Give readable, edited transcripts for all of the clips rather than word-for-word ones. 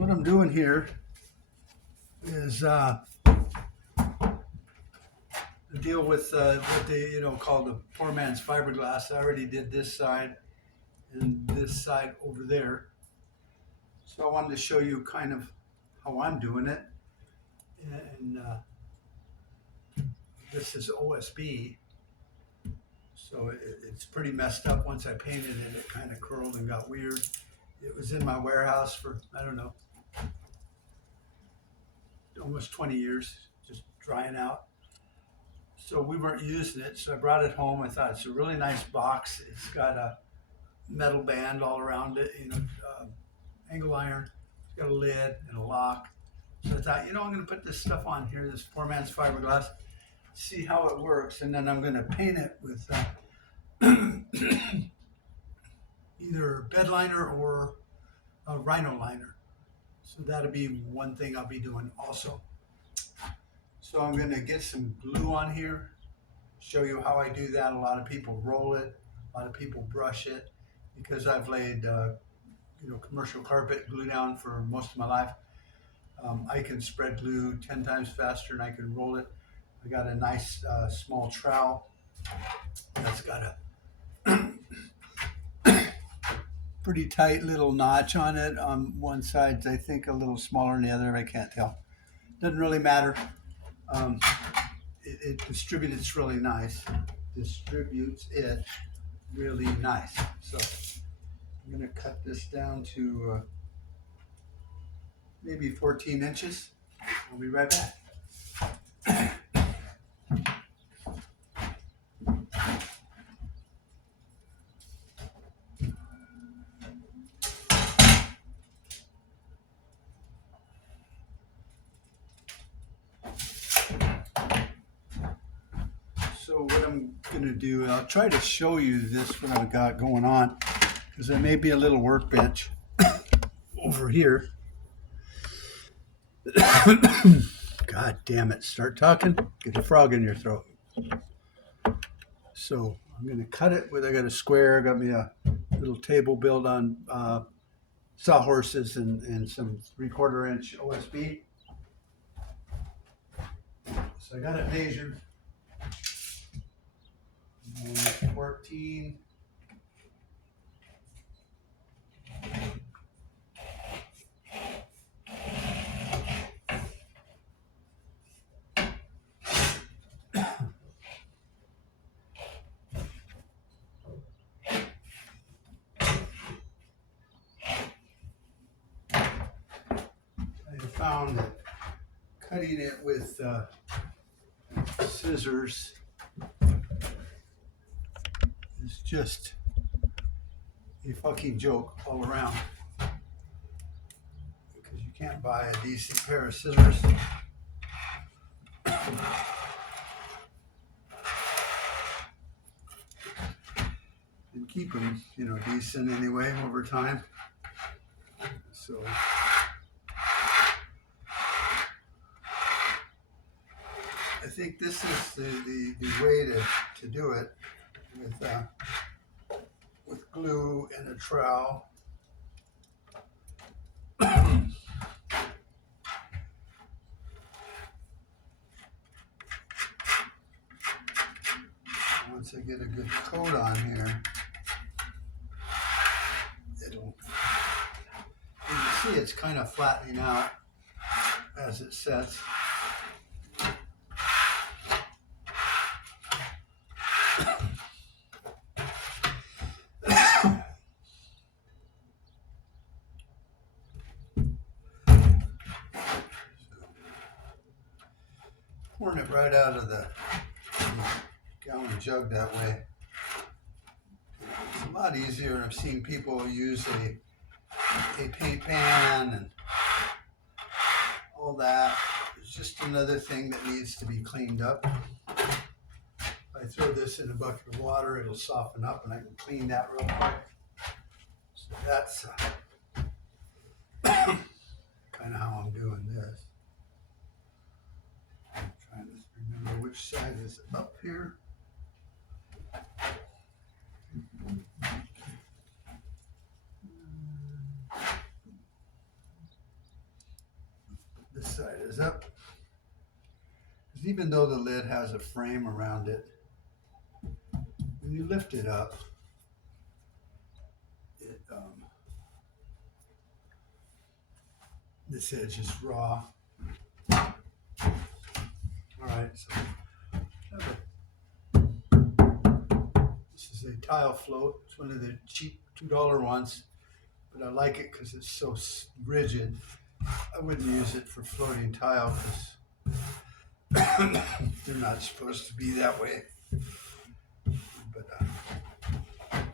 What I'm doing here is deal with what they call the poor man's fiberglass. I already did this side and this side over there, so I wanted to show you kind of how I'm doing it. And this is OSB, so it's pretty messed up. Once I painted it, it kind of curled and got weird. It was in my warehouse for, I don't know, almost 20 years, just drying out. So we weren't using it, so I brought it home. I thought it's a really nice box. It's got a metal band all around it, angle iron. It's got a lid and a lock. So I thought, I'm going to put this stuff on here, this poor man's fiberglass, see how it works, and then I'm going to paint it with either bed liner or a rhino liner. So that'll be one thing I'll be doing also. So I'm going to get some glue on here, show you how I do that. A lot of people roll it, a lot of people brush it, because I've laid commercial carpet glue down for most of my life. I can spread glue 10 times faster than I can roll it. I got a nice small trowel that's got a pretty tight little notch on it. On one side, I think a little smaller than the other. I can't tell. Doesn't really matter. It distributes really nice. Distributes it really nice. So I'm going to cut this down to maybe 14 inches. I'll be right back. So what I'm going to do, I'll try to show you this, what I've got going on, because there may be a little workbench over here. God damn it, start talking, get a frog in your throat. So I'm going to cut it with, I got a square, got me a little table built on sawhorses and some 3/4 inch OSB. So I got it measured. 14. I found that cutting it with scissors is just a fucking joke all around, because you can't buy a decent pair of scissors and keep them decent anyway over time. So I think this is the way to do it with glue and a trowel. Once I get a good coat on here, you see it's kind of flattening out as it sets. Pouring it right out of the gallon jug that way. It's a lot easier. I've seen people use a paint pan and all that. It's just another thing that needs to be cleaned up. If I throw this in a bucket of water, it'll soften up and I can clean that real quick. So that's kind of how I'm doing this. I'm trying to remember which side is up here. This side is up. Because even though the lid has a frame around it, when you lift it up, this edge is raw. All right, so this is a tile float. It's one of the cheap $2 ones, but I like it because it's so rigid. I wouldn't use it for floating tile because they're not supposed to be that way. But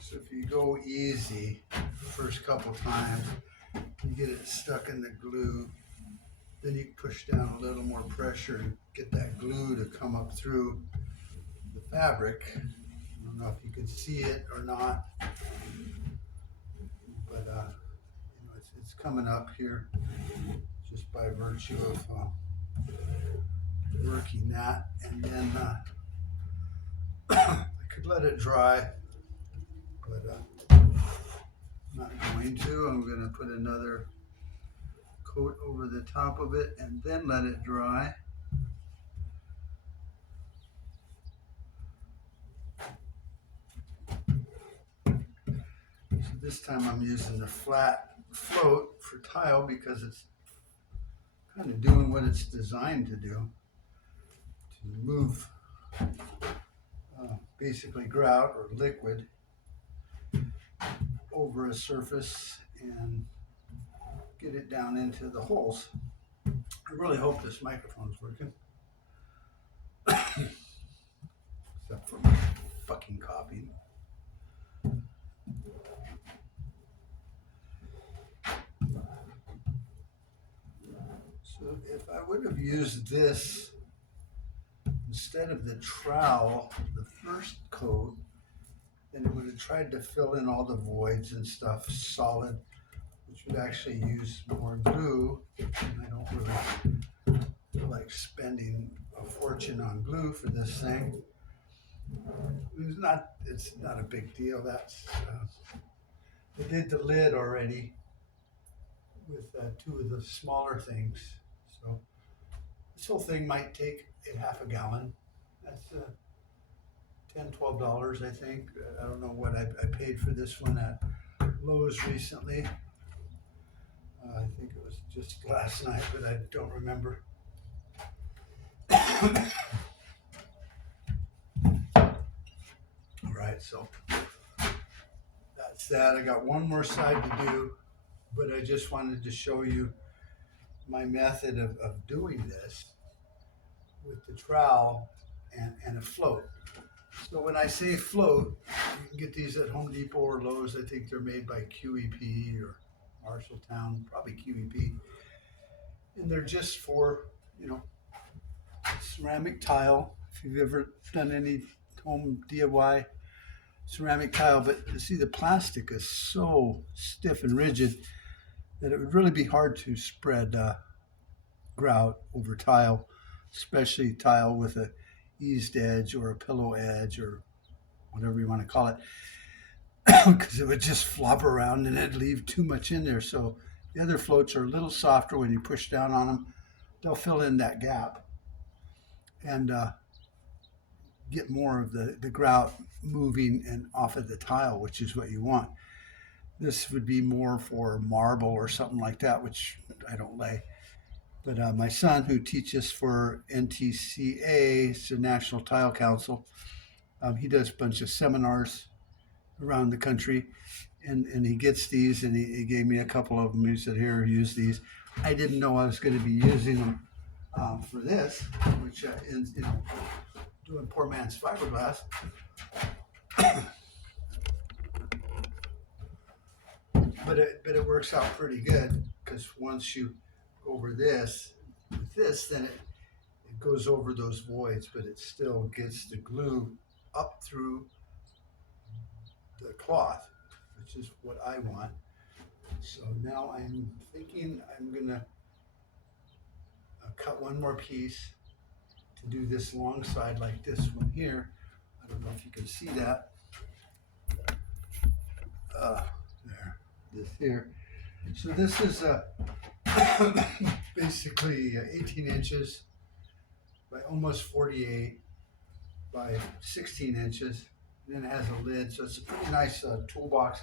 so if you go easy the first couple times, you get it stuck in the glue, then you push down a little more pressure and get that glue to come up through the fabric. I don't know if you can see it or not, but you know, it's coming up here just by virtue of working that. And then I could let it dry, but I'm not going to. I'm going to put another coat over the top of it and then let it dry. So this time I'm using the flat float for tile because it's kind of doing what it's designed to do, to move basically grout or liquid over a surface and get it down into the holes. I really hope this microphone's working. Except for my fucking copy. So if I would have used this instead of the trowel, the first coat, then it would have tried to fill in all the voids and stuff solid, which would actually use more glue. And I don't really feel like spending a fortune on glue for this thing. It's not a big deal. That's I did the lid already with two of the smaller things. So this whole thing might take a half a gallon. That's $10-12, I think. I don't know what I paid for this one at Lowe's recently. I think it was just last night, but I don't remember. All right, so that's that. I got one more side to do, but I just wanted to show you my method of doing this with the trowel and a float. So when I say float, you can get these at Home Depot or Lowe's. I think they're made by QEP or Marshalltown, probably QEP. And they're just for, you know, ceramic tile. If you've ever done any home DIY ceramic tile, but you see the plastic is so stiff and rigid that it would really be hard to spread grout over tile, especially tile with a eased edge or a pillow edge or whatever you want to call it, because it would just flop around and it'd leave too much in there. So the other floats are a little softer. When you push down on them, they'll fill in that gap and get more of the grout moving and off of the tile, which is what you want. This would be more for marble or something like that, which I don't lay. But my son, who teaches for NTCA, it's the National Tile Council, he does a bunch of seminars around the country, and he gets these, and he gave me a couple of them. He said, here, use these. I didn't know I was going to be using them for this, which is, you know, doing poor man's fiberglass. But it works out pretty good, because once you go over this with this, then it goes over those voids, but it still gets the glue up through the cloth, which is what I want. So now I'm thinking I'm gonna cut one more piece to do this long side like this one here. I don't know if you can see that. There, this here. So this is basically 18 inches by almost 48 by 16 inches. And then it has a lid, so it's a pretty nice toolbox.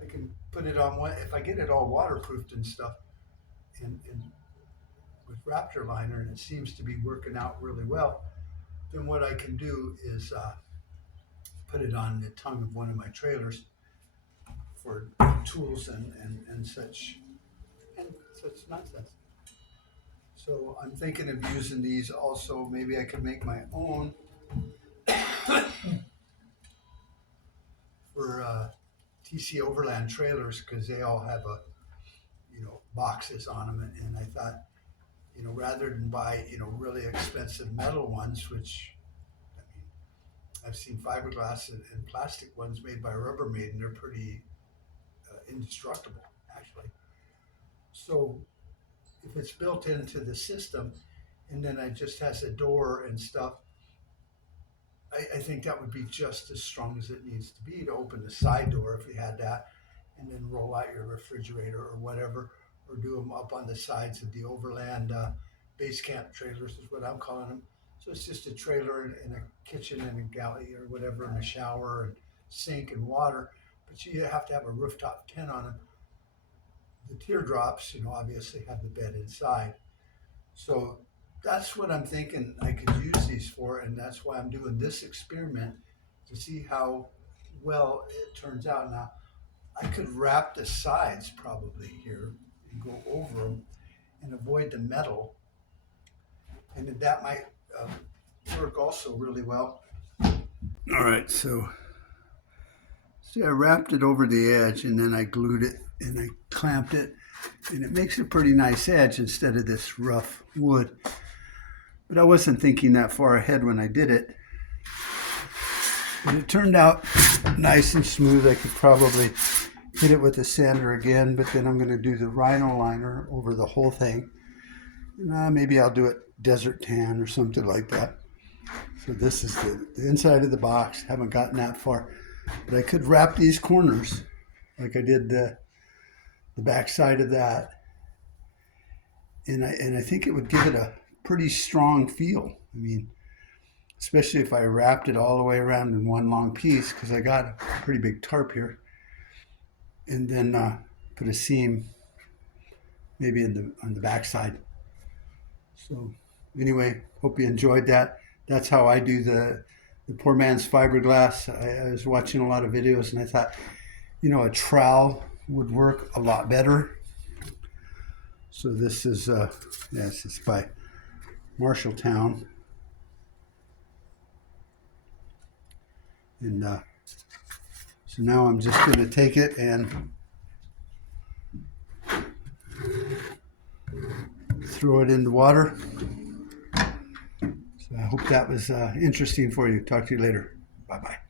I can put it on if I get it all waterproofed and stuff, and with Raptor liner, and it seems to be working out really well. Then what I can do is put it on the tongue of one of my trailers for tools and such nonsense. So I'm thinking of using these also. Maybe I could make my own for TC Overland trailers, because they all have boxes on them, and I thought, rather than buy really expensive metal ones, which I mean, I've seen fiberglass and plastic ones made by Rubbermaid, and they're pretty indestructible actually. So if it's built into the system, and then it just has a door and stuff, I think that would be just as strong as it needs to be to open the side door if you had that, and then roll out your refrigerator or whatever, or do them up on the sides of the Overland base camp trailers is what I'm calling them. So it's just a trailer and a kitchen and a galley or whatever, and a shower and sink and water, but you have to have a rooftop tent on them. The teardrops, obviously have the bed inside. So that's what I'm thinking I could use these for, and that's why I'm doing this experiment, to see how well it turns out. Now, I could wrap the sides probably here and go over them and avoid the metal, and that might work also really well. All right, so see, I wrapped it over the edge, and then I glued it and I clamped it, and it makes a pretty nice edge instead of this rough wood. But I wasn't thinking that far ahead when I did it. But it turned out nice and smooth. I could probably hit it with a sander again, but then I'm going to do the rhino liner over the whole thing. Maybe I'll do it desert tan or something like that. So this is the inside of the box. Haven't gotten that far. But I could wrap these corners like I did the back side of that. And I think it would give it a pretty strong feel. I mean, especially if I wrapped it all the way around in one long piece, because I got a pretty big tarp here. And then put a seam maybe on the back side. So anyway, hope you enjoyed that. That's how I do the poor man's fiberglass. I was watching a lot of videos, and I thought, a trowel would work a lot better. So this is, yes, it's by Marshalltown. And so now I'm just going to take it and throw it in the water. So I hope that was interesting for you. Talk to you later. Bye-bye.